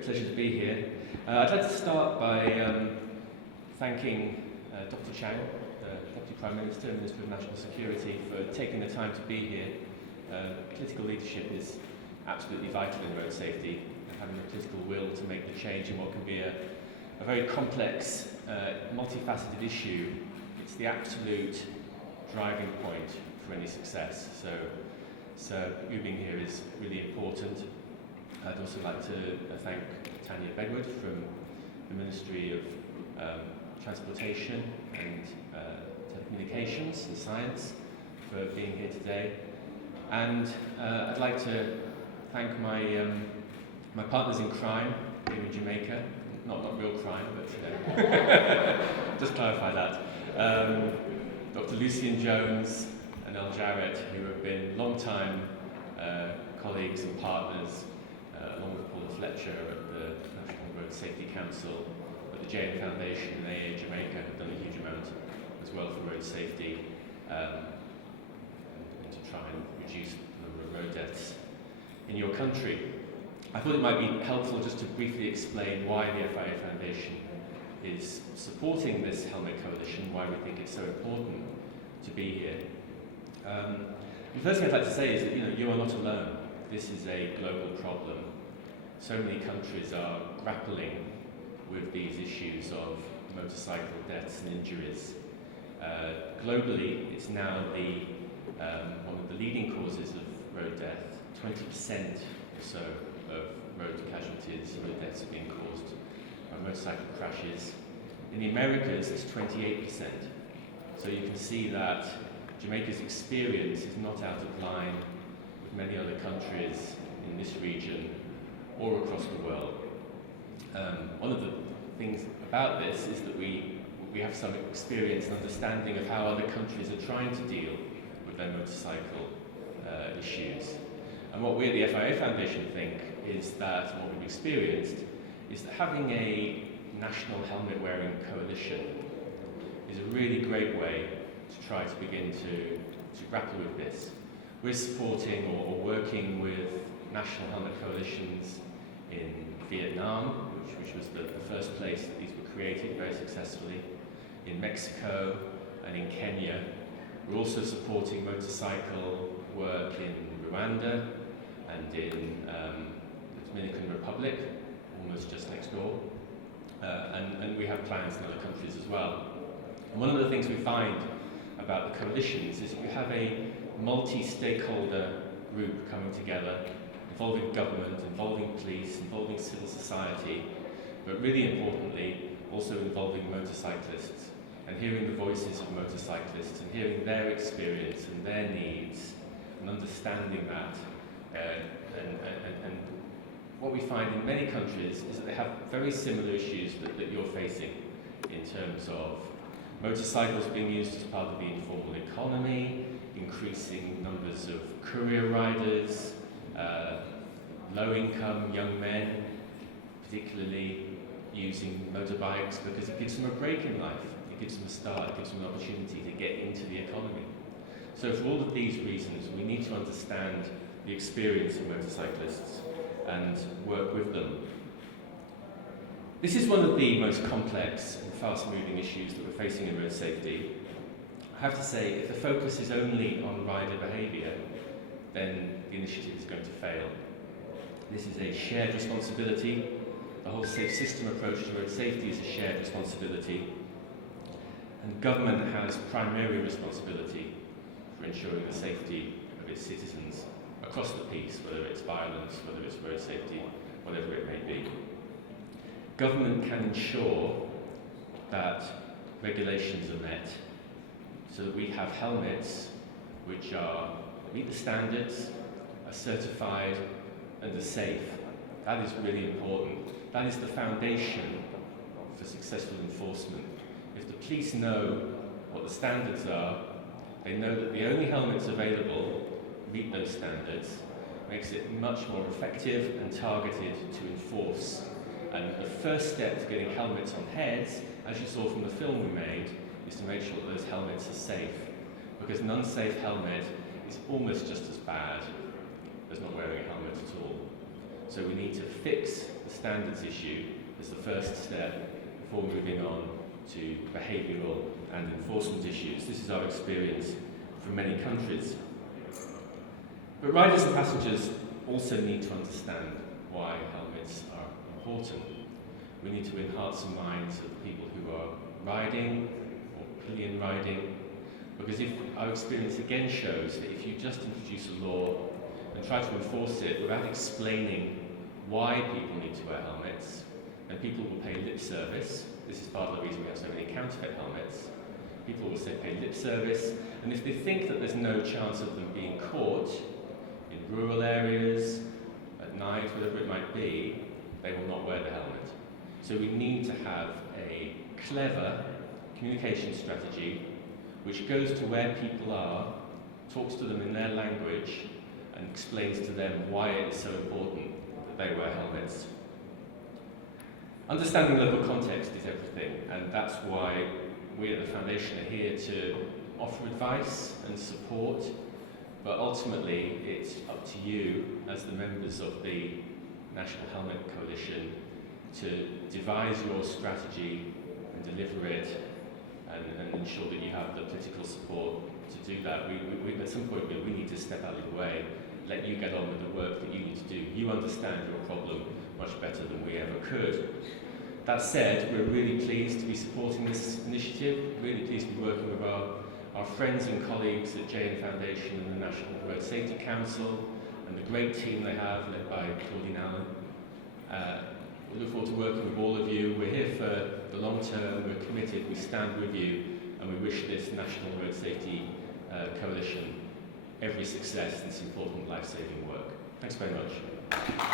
great pleasure to be here. I'd like to start by thanking Dr. Chang, Deputy Prime Minister and Minister of National Security, for taking the time to be here. Political leadership is absolutely vital in road safety, and having the political will to make the change in what can be a very complex, multifaceted issue. It's the absolute driving point for any success. So you being here is really important. I'd also like to thank Tanya Bedwood from the Ministry of Transportation and Telecommunications and Science for being here today. And I'd like to thank my partners in crime here in Jamaica. Not real crime, but just clarify that. Dr. Lucian Jones and El Jarrett, who have been long-time colleagues and partners, along with Paul Fletcher at the National Road Safety Council, at the FIA Foundation and FIA Jamaica, have done a huge amount as well for road safety and to try and reduce the number of road deaths in your country. I thought it might be helpful just to briefly explain why the FIA Foundation is supporting this helmet coalition, why we think it's so important to be here. The first thing I'd like to say is that you are not alone. This is a global problem. So many countries are grappling with these issues of motorcycle deaths and injuries. Globally, it's now one of the leading causes of road death. 20% or so of road casualties, road deaths are being caused by motorcycle crashes. In the Americas, it's 28%. So you can see that Jamaica's experience is not out of line with many other countries in this region or across the world. One of the things about this is that we have some experience and understanding of how other countries are trying to deal with their motorcycle issues. And what we at the FIA Foundation think is that, and what we've experienced, is that having a national helmet wearing coalition is a really great way to try to begin to grapple with this. We're supporting or working with national helmet coalitions in Vietnam, which was the first place that these were created very successfully, in Mexico and in Kenya. We're also supporting motorcycle work in Rwanda and in the Dominican Republic, almost just next door. And we have plans in other countries as well. And one of the things we find about the coalitions is we have a multi-stakeholder group coming together, involving government, involving police, involving civil society, but really importantly, also involving motorcyclists, and hearing the voices of motorcyclists, and hearing their experience and their needs, and understanding that. And what we find in many countries is that they have very similar issues that you're facing in terms of motorcycles being used as part of the informal economy, increasing numbers of courier riders, low-income young men, particularly using motorbikes because it gives them a break in life, it gives them a start, it gives them an opportunity to get into the economy. So for all of these reasons, we need to understand the experience of motorcyclists and work with them. This is one of the most complex and fast-moving issues that we're facing in road safety. I have to say, if the focus is only on rider behaviour, then the initiative is going to fail. This is a shared responsibility. The whole safe system approach to road safety is a shared responsibility. And government has primary responsibility for ensuring the safety of its citizens across the piece, whether it's violence, whether it's road safety, whatever it may be. Government can ensure that regulations are met so that we have helmets which meet the standards, are certified and are safe. That is really important. That is the foundation for successful enforcement. If the police know what the standards are, they know that the only helmets available meet those standards, makes it much more effective and targeted to enforce. And the first step to getting helmets on heads, as you saw from the film we made, is to make sure that those helmets are safe. Because an unsafe helmet is almost just as bad as not wearing a helmet at all. So we need to fix the standards issue as the first step before moving on to behavioural and enforcement issues. This is our experience from many countries. But riders and passengers also need to understand why helmets are important. We need to win hearts and minds of people who are riding or pillion riding, because if our experience again shows that if you just introduce a law and try to enforce it without explaining why people need to wear helmets, then people will pay lip service. This is part of the reason we have so many counterfeit helmets. People will say pay lip service, and if they think that there's no chance of them being caught in rural areas, at night, whatever it might be, they will not wear the helmet. So we need to have a clever communication strategy which goes to where people are, talks to them in their language, and explains to them why it is so important that they wear helmets. Understanding local context is everything, and that's why we at the Foundation are here to offer advice and support, but ultimately it's up to you as the members of the National Helmet Coalition to devise your strategy and deliver it and ensure that you have the political support to do that. At some point we need to step out of the way, let you get on with the work that you need to do. You understand your problem much better than we ever could. That said, we're really pleased to be supporting this initiative, really pleased to be working with our friends and colleagues at JN Foundation and the National Road Safety Council and the great team they have led by Claudine Allen. We look forward to working with all of you. We're here for the long term, we're committed, we stand with you, and we wish this National Road Safety Coalition every success in this important life-saving work. Thanks very much.